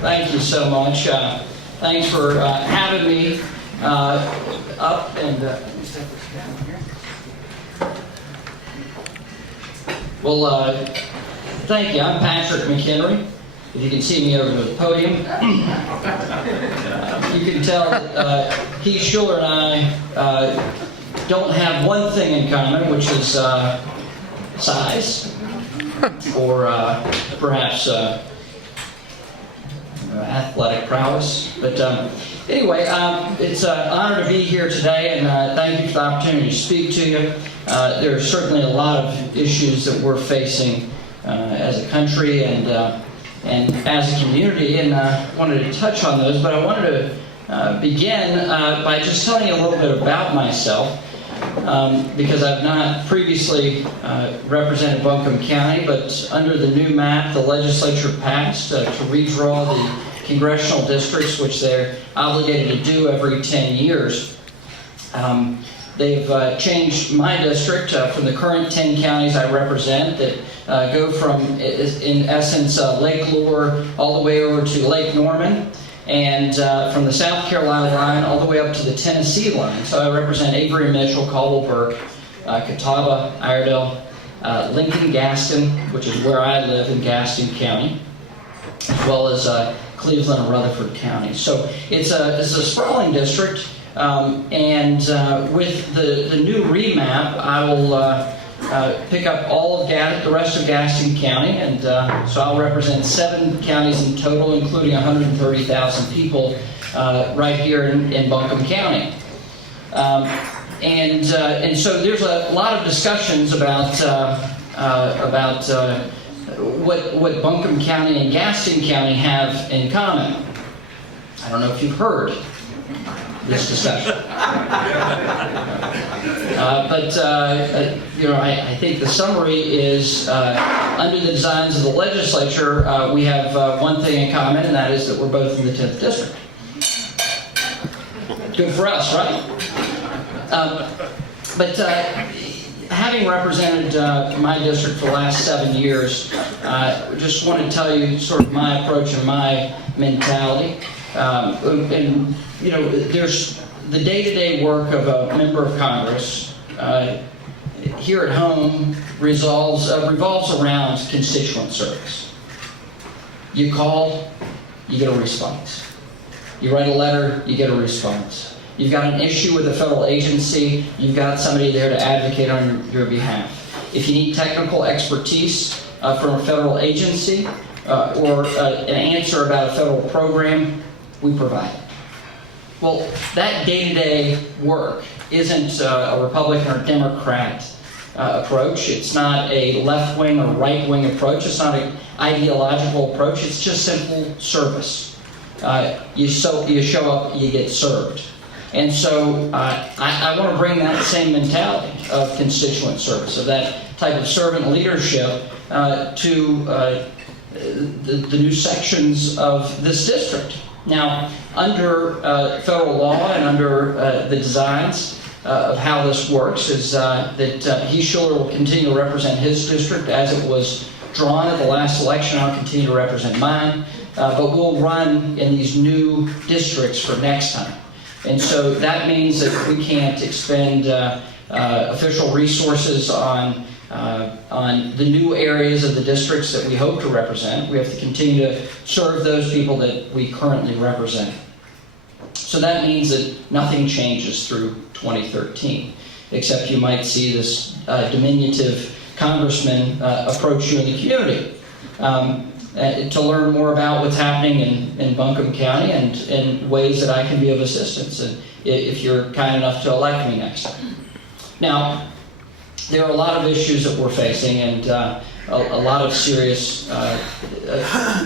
Thank you so much. Thanks for having me up and let me step this down here. Well, thank you. I'm Patrick McHenry. If you can see me over the podium, you can tell that Keith Schuler and I don't have one thing in common, which is size, or perhaps athletic prowess. But anyway, it's an honor to be here today, and thank you for the opportunity to speak to you. There are certainly a lot of issues that we're facing as a country and as a community, and I wanted to touch on those, but I wanted to begin by just telling you a little bit about myself, because I've not previously represented Buncombe County, but under the new map the legislature passed to redraw the congressional districts, which they're obligated to do every 10 years. They've changed my district from the current 10 counties I represent that go from, in essence, Lake Lure all the way over to Lake Norman, and from the South Carolina line all the way up to the Tennessee line. So I represent Avery, Mitchell, Caldwell-Burke, Catawba, Iredell, Lincoln, Gaston, which is where I live in Gaston County, as well as Cleveland and Rutherford County. So it's a sprawling district, and with the new remap, I will pick up all of the rest of Gaston County, and so I'll represent 7 counties in total, including 130,000 people right here in Buncombe County. And so there's a lot of discussions about what Buncombe County and Gaston County have in common. I don't know if you've heard this discussion. I think the summary is, under the designs of the legislature, we have one thing in common, and that is that we're both in the 10th district. Good for us, right? Having represented my district for the last 7 years, I just want to tell you sort of my approach and my mentality. There's the day-to-day work of a member of Congress here at home revolves around constituent service. You call, you get a response. You write a letter, you get a response. You've got an issue with a federal agency, you've got somebody there to advocate on your behalf. If you need technical expertise from a federal agency or an answer about a federal program, we provide it. Well, that day-to-day work isn't a Republican or Democrat approach. It's not a left-wing or right-wing approach. It's not an ideological approach. It's just simple service. You show up, you get served. And so I want to bring that same mentality of constituent service, of that type of servant leadership to the new sections of this district. Now, under federal law and under the designs of how this works is that Keith Schuler will continue to represent his district as it was drawn at the last election. I'll continue to represent mine, but we'll run in these new districts for next time. And so that means that we can't expend official resources on the new areas of the districts that we hope to represent. We have to continue to serve those people that we currently represent. So that means that nothing changes through 2013, except you might see this diminutive congressman approach you in the community to learn more about what's happening in Buncombe County and ways that I can be of assistance, and if you're kind enough to elect me next time. Now, there are a lot of issues that we're facing, and a lot of serious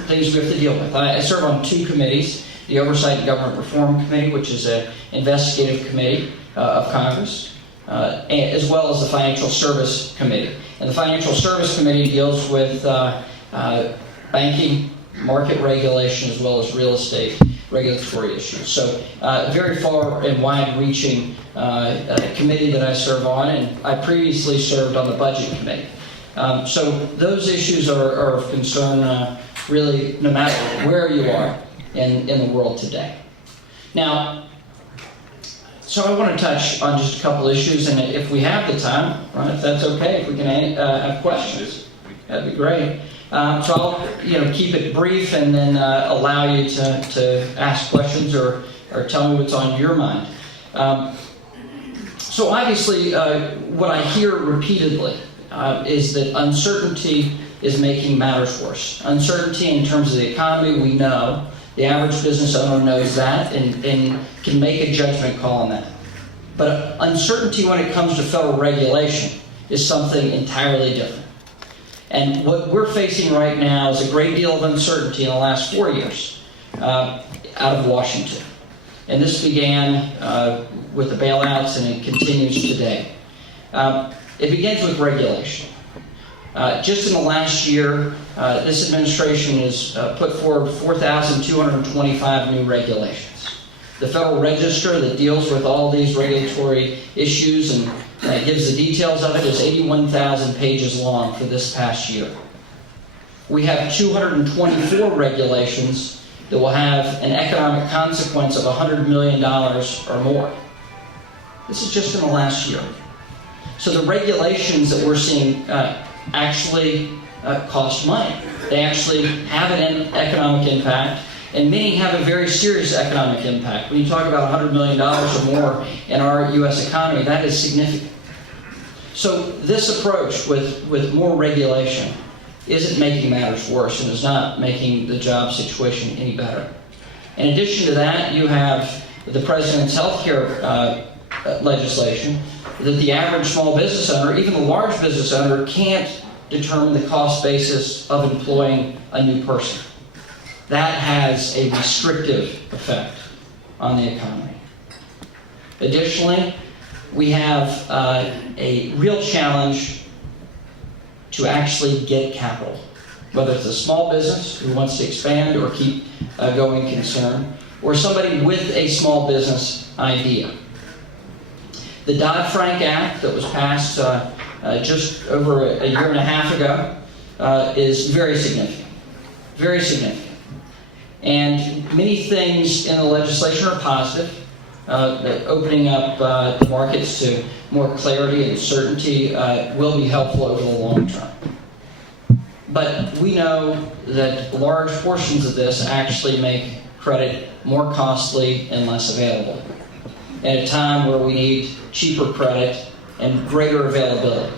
things we have to deal with. I serve on 2 committees, the Oversight and Government Reform Committee, which is an investigative committee of Congress, as well as the Financial Service Committee. And the Financial Service Committee deals with banking, market regulation, as well as real estate regulatory issues. So very far and wide-reaching committee that I serve on, and I previously served on the Budget Committee. So those issues are of concern really, no matter where you are in the world today. Now, so I want to touch on just a couple issues, and if we have the time, right, if that's okay, if we can have questions, that'd be great. So I'll keep it brief and then allow you to ask questions or tell me what's on your mind. So obviously, what I hear repeatedly is that uncertainty is making matters worse. Uncertainty in terms of the economy, we know. The average business owner knows that and can make a judgment call on that. But uncertainty when it comes to federal regulation is something entirely different. And what we're facing right now is a great deal of uncertainty in the last 4 years out of Washington. And this began with the bailouts and it continues today. It begins with regulation. Just in the last year, this administration has put forward 4,225 new regulations. The Federal Register that deals with all these regulatory issues and gives the details of it is 81,000 pages long for this past year. We have 224 regulations that will have an economic consequence of $100 million or more. This is just in the last year. So the regulations that we're seeing actually cost money. They actually have an economic impact, and many have a very serious economic impact. When you talk about $100 million or more in our U.S. economy, that is significant. So this approach with more regulation isn't making matters worse and is not making the job situation any better. In addition to that, you have the President's health care legislation that the average small business owner, even the large business owner, can't determine the cost basis of employing a new person. That has a restrictive effect on the economy. Additionally, we have a real challenge to actually get capital, whether it's a small business who wants to expand or keep a going concern, or somebody with a small business idea. The Dodd-Frank Act that was passed just over a year and a half ago is very significant. Very significant. And many things in the legislation are positive. Opening up the markets to more clarity and certainty will be helpful over the long term. But we know that large portions of this actually make credit more costly and less available at a time where we need cheaper credit and greater availability.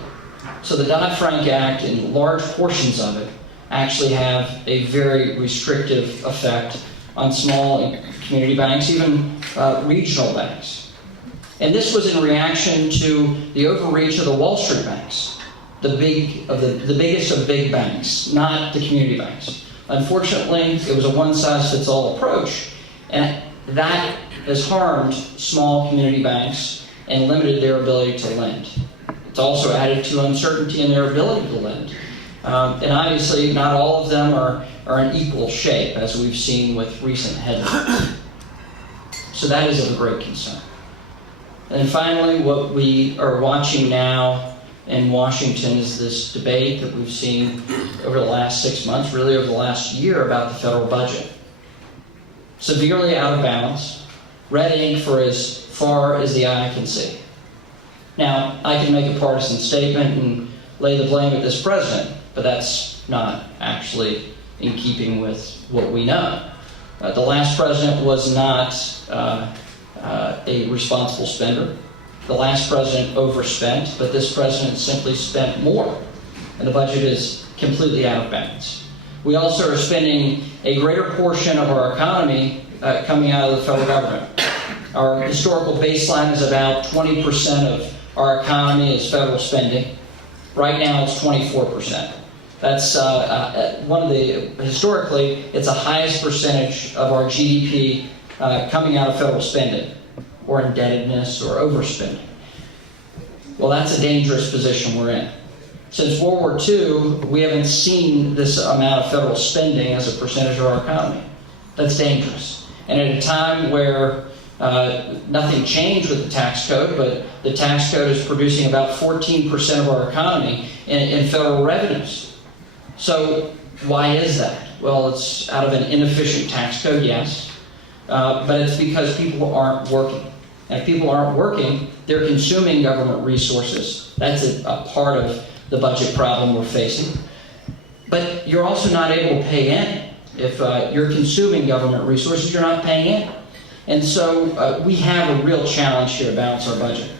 So the Dodd-Frank Act and large portions of it actually have a very restrictive effect on small community banks, even regional banks. And this was in reaction to the overreach of the Wall Street banks, the biggest of big banks, not the community banks. Unfortunately, it was a one-size-fits-all approach, and that has harmed small community banks and limited their ability to lend. It's also added to uncertainty in their ability to lend. And obviously, not all of them are in equal shape, as we've seen with recent headlines. So that is of a great concern. And finally, what we are watching now in Washington is this debate that we've seen over the last 6 months, really over the last year, about the federal budget. Severely out of balance, red ink for as far as the eye can see. Now, I can make a partisan statement and lay the blame at this president, but that's not actually in keeping with what we know. The last president was not a responsible spender. The last president overspent, but this president simply spent more, and the budget is completely out of balance. We also are spending a greater portion of our economy coming out of the federal government. Our historical baseline is about 20% of our economy is federal spending. Right now it's 24%. That's historically, it's the highest percentage of our GDP coming out of federal spending, or indebtedness, or overspending. Well, that's a dangerous position we're in. Since World War II, we haven't seen this amount of federal spending as a percentage of our economy. That's dangerous. And at a time where nothing changed with the tax code, but the tax code is producing about 14% of our economy in federal revenues. So why is that? Well, it's out of an inefficient tax code, yes, but it's because people aren't working. And if people aren't working, they're consuming government resources. That's a part of the budget problem we're facing. But you're also not able to pay in. If you're consuming government resources, you're not paying in. And so we have a real challenge here to balance our budget.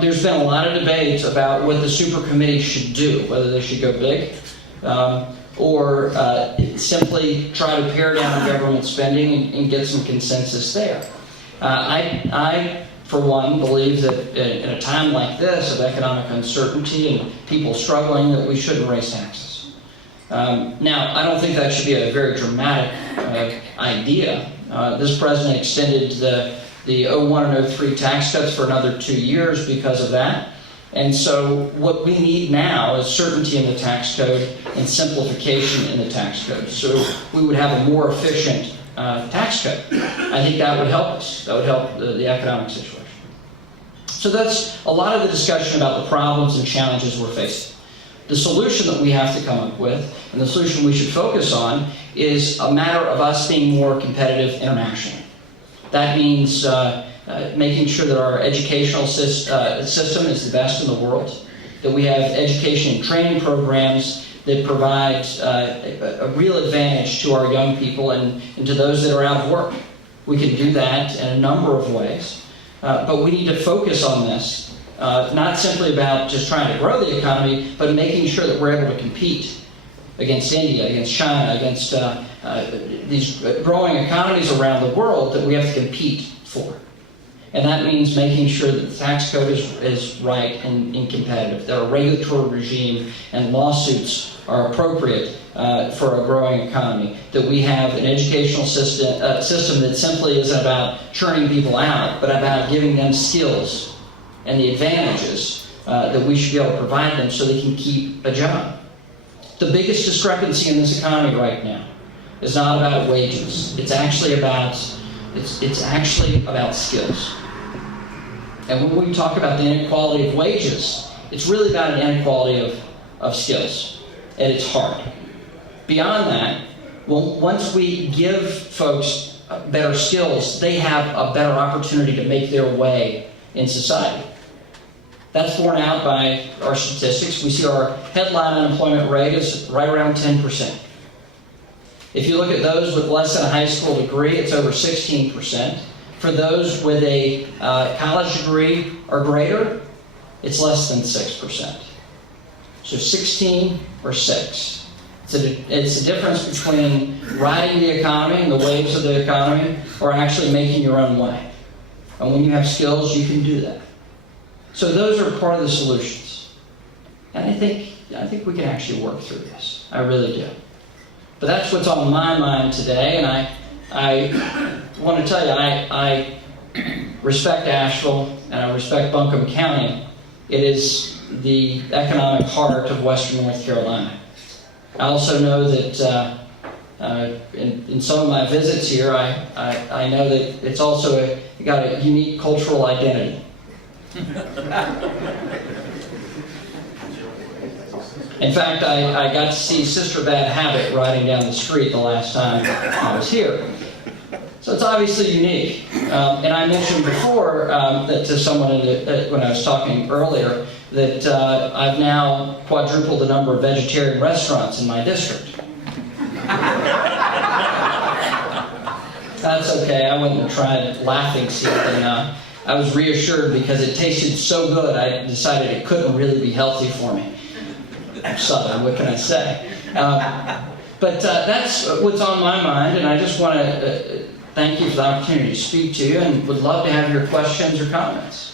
There's been a lot of debate about what the super committee should do, whether they should go big or simply try to pare down government spending and get some consensus there. I, for one, believe that in a time like this of economic uncertainty and people struggling, that we shouldn't raise taxes. Now, I don't think that should be a very dramatic idea. This president extended the 01 and 03 tax cuts for another 2 years because of that. And so what we need now is certainty in the tax code and simplification in the tax code. So we would have a more efficient tax code. I think that would help us. That would help the economic situation. So that's a lot of the discussion about the problems and challenges we're facing. The solution that we have to come up with, and the solution we should focus on, is a matter of us being more competitive internationally. That means making sure that our educational system is the best in the world, that we have education and training programs that provide a real advantage to our young people and to those that are out of work. We can do that in a number of ways, but we need to focus on this, not simply about just trying to grow the economy, but making sure that we're able to compete against India, against China, against these growing economies around the world that we have to compete for. And that means making sure that the tax code is right and competitive, that a regulatory regime and lawsuits are appropriate for a growing economy, that we have an educational system that simply isn't about churning people out, but about giving them skills and the advantages that we should be able to provide them so they can keep a job. The biggest discrepancy in this economy right now is not about wages. It's actually about skills. And when we talk about the inequality of wages, it's really about an inequality of skills at its heart. Beyond that, once we give folks better skills, they have a better opportunity to make their way in society. That's borne out by our statistics. We see our headline unemployment rate is right around 10%. If you look at those with less than a high school degree, it's over 16%. For those with a college degree or greater, it's less than 6%. So 16 or 6. It's a difference between riding the economy and the waves of the economy or actually making your own way. And when you have skills, you can do that. So those are part of the solutions. And I think we can actually work through this. I really do. But that's what's on my mind today, and I want to tell you, I respect Asheville and I respect Buncombe County. It is the economic heart of Western North Carolina. I also know that in some of my visits here, I know that it's also got a unique cultural identity. In fact, I got to see Sister Bad Habit riding down the street the last time I was here. So it's obviously unique. And I mentioned before that to someone when I was talking earlier that I've now quadrupled the number of vegetarian restaurants in my district. That's okay. I went and tried Laughing Seat, and I was reassured because it tasted so good, I decided it couldn't really be healthy for me. I'm Southern, what can I say? But that's what's on my mind, and I just want to thank you for the opportunity to speak to you, and would love to have your questions or comments.